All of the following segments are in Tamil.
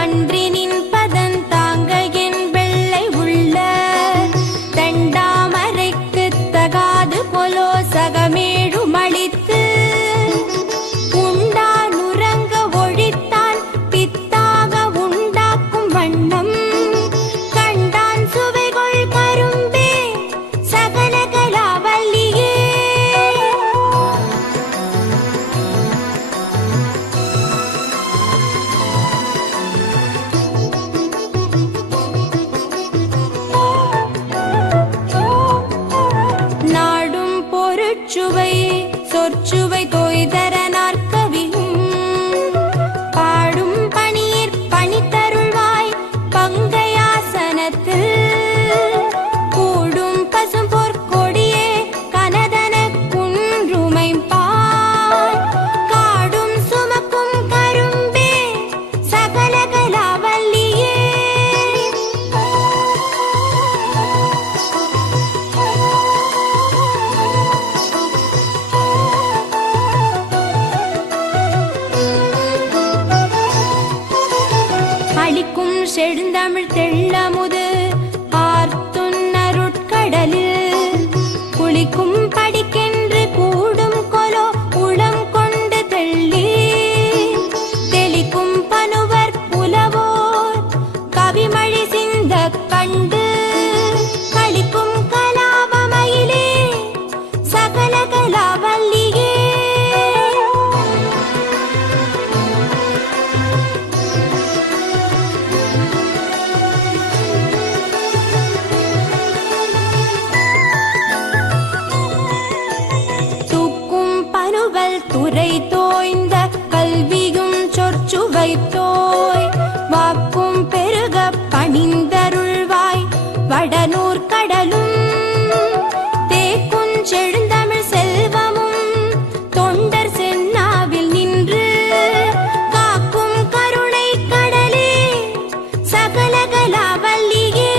அன்றினின் பதன் தாங்க என் வெள்ளை உள்ள தண்டாமரைக்கு தகாது கொலோ சகமேழு மளித்து உண்டான் உறங்க ஒழித்தான் பித்தாக உண்டாக்கும் வண்ணம் கண்டான் சுவைகொள் கரும்பே சகல கலாவல்லியே சொற்சுவை தோய்தர நாற்கவியும் பாடும் பணியிற் பணித்தருள்வாய் பங்கையாசனத்தில் கூடும் பசும் பொற்கொடியே கனதன குன்றுமைப்பாய் காடும் சுமக்கும் கரும்பே சகல கலாவல்லியே அளிக்கும் செழுந்தமிழ் தெள்ளமுது ஆர்த்துன்னருட்கடலில் குளிக்கும் படிக்கென்று கூடும் கொலோ உளம் கொண்டு தெள்ளி தெளிக்கும் பனுவர் புலவோர் கவிமழி சிந்த கண்டு களிக்கும் கலாபமயிலே சகல கலாவல்லியே துறை தோய்ந்த கல்வியும் சொற்சுவை தோய் வாக்கும் பெருக பணிந்தருள்வாய் வடநூர் கடலும் தேக்குஞ் செழுந்தமிழ் செல்வமும் தொண்டர் சென்னாவில் நின்று காக்கும் கருணை கடலே சகல கலாவல்லியே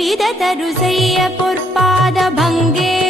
பிததரு செய்ய பொற்பாத பங்கே